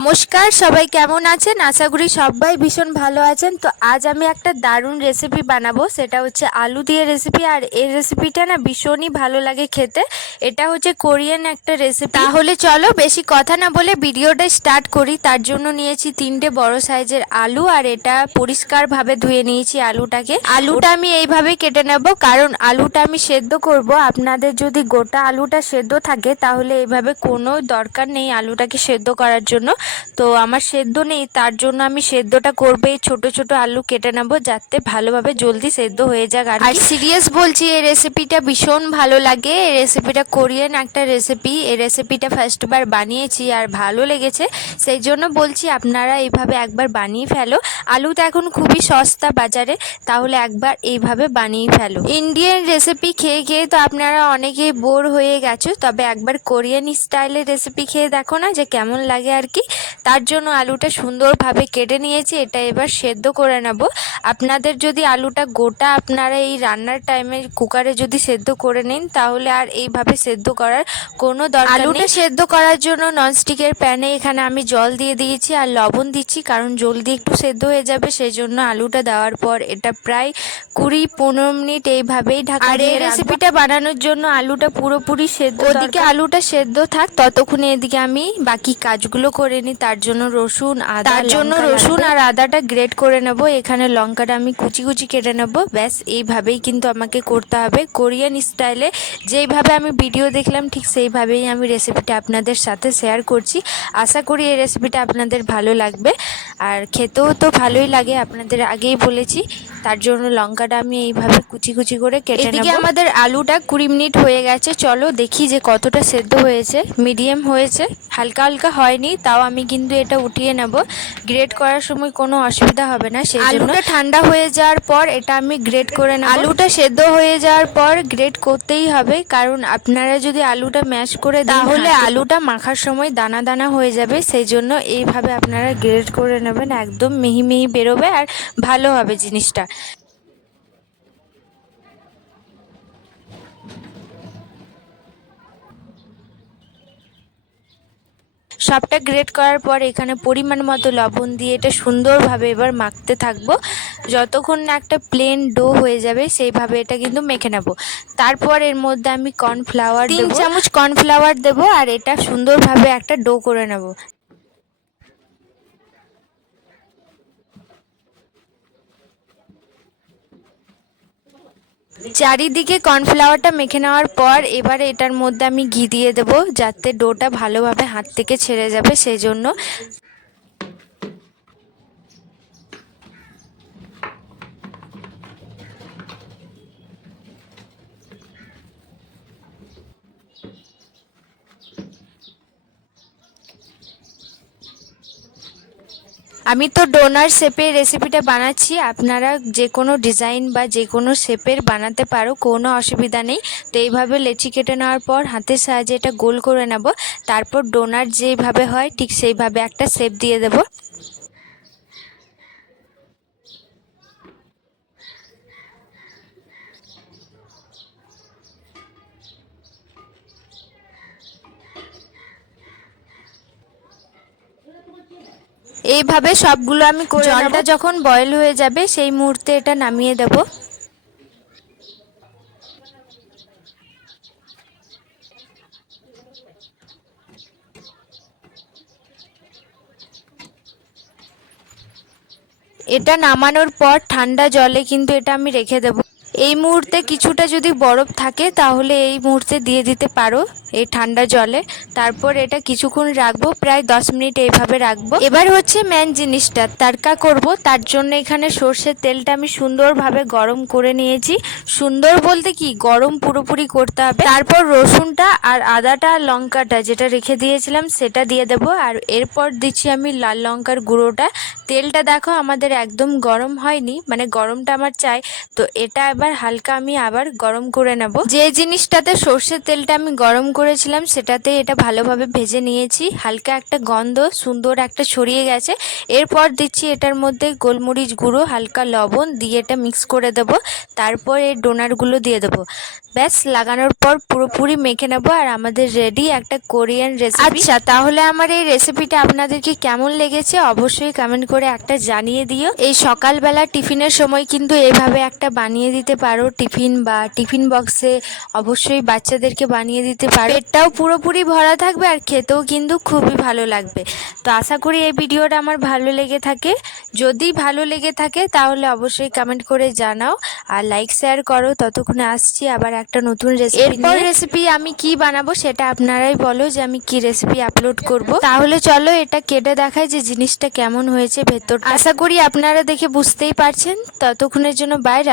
নমস্কার, সবাই কেমন আছেন? আশা করি সবাই ভীষণ ভালো আছেন। তো আজ আমি একটা দারুণ রেসিপি বানাবো। সেটা হচ্ছে আলু দিয়ে রেসিপি আর এই রেসিপিটা না ভীষণই ভালো লাগে খেতে। এটা হচ্ছে কোরিয়ান একটা রেসিপি তাহলে চলো বেশি কথা না বলে ভিডিওটা স্টার্ট করি। তার জন্য নিয়েছি তিনটে বড় সাইজের আলু। আর এটা পরিষ্কারভাবে ধুয়ে নিয়েছি আলুটাকে। আলুটা আমি এইভাবে কেটে নেব। কারণ আলুটা আমি সেদ্ধ করব। আপনাদের যদি গোটা আলুটা সেদ্ধ থাকে, তাহলে এইভাবে কোনো দরকার নেই আলুটাকে সেদ্ধ করার জন্য। তো আমার সেদ্ধ নেই, তার জন্য আমি সেদ্ধটা করবে এই ছোট ছোট আলু কেটে নেব যাতে ভালোভাবে জলদি সেদ্ধ হয়ে যাক আর সিরিয়াস বলছি, এই রেসিপিটা ভীষণ ভালো লাগে। এই রেসিপিটা কোরিয়ান একটা রেসিপি এই রেসিপিটা ফার্স্টবার বানিয়েছি আর ভালো লেগেছে। সেই জন্য বলছি, আপনারা এইভাবে একবার বানিয়ে ফেলো। আলু তো এখন খুবই সস্তা বাজারে, তাহলে একবার এইভাবে বানিয়ে ফেলো। ইন্ডিয়ান রেসিপি খেয়ে খেয়ে তো আপনারা অনেকেই বোর হয়ে গেছো, তবে একবার কোরিয়ান স্টাইলের রেসিপি খেয়ে দেখো না যে কেমন লাগে আর কি। তার জন্য আলুটা সুন্দরভাবে কেটে নিয়েছি এটা এবার সেদ্ধ করে নেব। আপনাদের যদি আলুটা গোটা আপনারা এই রান্নার টাইমে কুকারে যদি সেদ্ধ করে নিন তাহলে আর এইভাবে সেদ্ধ করার কোনো দরকার আলুটা সেদ্ধ করার জন্য ননস্টিকের প্যানে এখানে আমি জল দিয়ে দিয়েছি আর লবণ দিচ্ছি কারণ জলদি একটু সেদ্ধ হয়ে যাবে সেই জন্য আলুটা দেওয়ার পর এটা প্রায় কুড়ি পনেরো মিনিট এইভাবেই ঢাকা আর এই রেসিপিটা বানানোর জন্য আলুটা পুরোপুরি সেদ্ধ ওদিকে আলুটা সেদ্ধ থাক ততক্ষণে এদিকে আমি বাকি কাজগুলো করে নিই তার জন্য রসুন আদা তার জন্য রসুন আর আদাটা গ্রেট করে নেব। এখানে লঙ্কাটা আমি কুচি কুচি কেটে নেব। ব্যাস এইভাবেই কিন্তু আমাকে করতে হবে। কোরিয়ান স্টাইলে যেইভাবে আমি ভিডিও দেখলাম ঠিক সেইভাবেই আমি রেসিপিটা আপনাদের সাথে শেয়ার করছি। আশা করি এই রেসিপিটা আপনাদের ভালো লাগবে। আর খেতেও তো ভালোই লাগে আপনাদের আগেই বলেছি। তার জন্য লঙ্কাটা আমি এইভাবে কুচি কুচি করে কেটে নেব। এদিকে আমাদের আলুটা কুড়ি মিনিট হয়ে গেছে চলো দেখি যে কতটা সেদ্ধ হয়েছে মিডিয়াম হয়েছে। হালকা হালকা হয়নি তাও আমি কিন্তু এটা উঠিয়ে নেব। গ্রেট করার সময় কোনো অসুবিধা হবে না সেই আলুটা ঠান্ডা হয়ে যাওয়ার পর এটা আমি গ্রেট করে নেব। আলুটা সেদ্ধ হয়ে যাওয়ার পর গ্রেট করতেই হবে কারণ আপনারা যদি আলুটা ম্যাশ করে দেন তাহলে আলুটা মাখার সময় দানা দানা হয়ে যাবে সেই জন্য এইভাবে আপনারা গ্রেট করে নেবেন একদম মিহি মিহি বেরোবে আর ভালো হবে জিনিসটা। সবটা গ্রেট করার পর এখানে পরিমাণ মতো লবণ দিয়ে এটা সুন্দরভাবে এবার মাখতে থাকব। যতক্ষণ না একটা প্লেন ডো হয়ে যাবে সেইভাবে এটা কিন্তু মেখে নেব। তারপর এর মধ্যে আমি কর্নফ্লাওয়ার তিন চামচ কর্নফ্লাওয়ার দেবো আর এটা সুন্দরভাবে একটা ডো করে নেব। চারিদিকে কর্নফ্লাওয়ারটা মেখে নেওয়ার পর এবারে এটার মধ্যে আমি ঘি দিয়ে দেবো, যাতে ডোটা ভালোভাবে হাত থেকে ছেড়ে যাবে সেই জন্য আমি তো ডোনার শেপের রেসিপিটা বানাচ্ছি। আপনারা যে কোনো ডিজাইন বা যে কোনো শেপের বানাতে পারো, কোনো অসুবিধা নেই। তো এইভাবে লেচি কেটে নেওয়ার পর হাতের সাহায্যে এটা গোল করে নেব। তারপর ডোনার যেইভাবে হয়, ঠিক সেইভাবে একটা শেপ দিয়ে দেব। এইভাবে সবগুলো আমি জলটা যখন বয়েল হয়ে যাবে, সেই মুহূর্তে এটা নামিয়ে দেব। এটা নামানোর পর ঠান্ডা জলে কিন্তু এটা আমি রেখে দেব। এই মুহূর্তে কিছুটা যদি বরফ থাকে, তাহলে এই মুহূর্তে দিয়ে দিতে পারো। এই ঠান্ডা জলে। তারপর এটা কিছুক্ষণ রাখব, প্রায় দশ মিনিট এইভাবে রাখব। এবার হচ্ছে মেন জিনিসটা, তারকা করব। তার জন্য এখানে সর্ষের তেলটা আমি সুন্দরভাবে গরম করে নিয়েছি। সুন্দর বলতে কি? গরম পুরোপুরি করতে হবে। তারপর রসুনটা আর আদাটা আর লঙ্কাটা যেটা রেখে দিয়েছিলাম, সেটা দিয়ে দেব। আর এরপর দিচ্ছি আমি লাল লঙ্কার গুঁড়োটা। তেলটা দেখো আমাদের একদম গরম হয়নি মানে গরমটা আমার চাই। তো এটা এবার হালকা আমি আবার গরম করে নেব। যে জিনিসটাতে সর্ষের তেলটা আমি গরম করেছিলাম সেটাতে এটা ভালোভাবে ভেজে নিয়েছি। হালকা একটা গন্ধ, সুন্দর একটা ছড়িয়ে গেছে। এরপর দিচ্ছি এটার মধ্যে গোলমরিচ গুঁড়ো, হালকা লবণ দিয়ে এটা মিক্স করে দেবো। তারপর এই ডোনারগুলো দিয়ে দেবো। ব্যাস, লাগানোর পর পুরোপুরি মেখে নেব আর আমাদের রেডি একটা কোরিয়ান রেসিপি। আচ্ছা তাহলে আমার এই রেসিপিটা আপনাদেরকে কেমন লেগেছে অবশ্যই কমেন্ট করে একটা জানিয়ে দিও। এই সকালবেলা টিফিনের সময় কিন্তু এভাবে একটা বানিয়ে দিতে পারো। টিফিন বা টিফিন বক্সে অবশ্যই বাচ্চাদেরকে বানিয়ে দিতে পারো। পেটটাও পুরোপুরি ভরা থাকবে আর খেতেও কিন্তু খুবই ভালো লাগবে। তো আশা করি এই ভিডিওটা আমার ভালো লেগে থাকে। যদি ভালো লেগে থাকে তাহলে অবশ্যই কমেন্ট করে জানাও আর লাইক শেয়ার করো। ততক্ষণে আসছি আবার একটা নতুন রেসিপি এরপর রেসিপি আমি কি বানাবো সেটা আপনারাই বলো যে আমি কি রেসিপি আপলোড করব। তাহলে চলো এটা কেটে দেখায় যে জিনিসটা কেমন হয়েছে ভেতর আশা করি আপনারা দেখে বুঝতেই পারছেন। ততক্ষণের জন্য বাইরে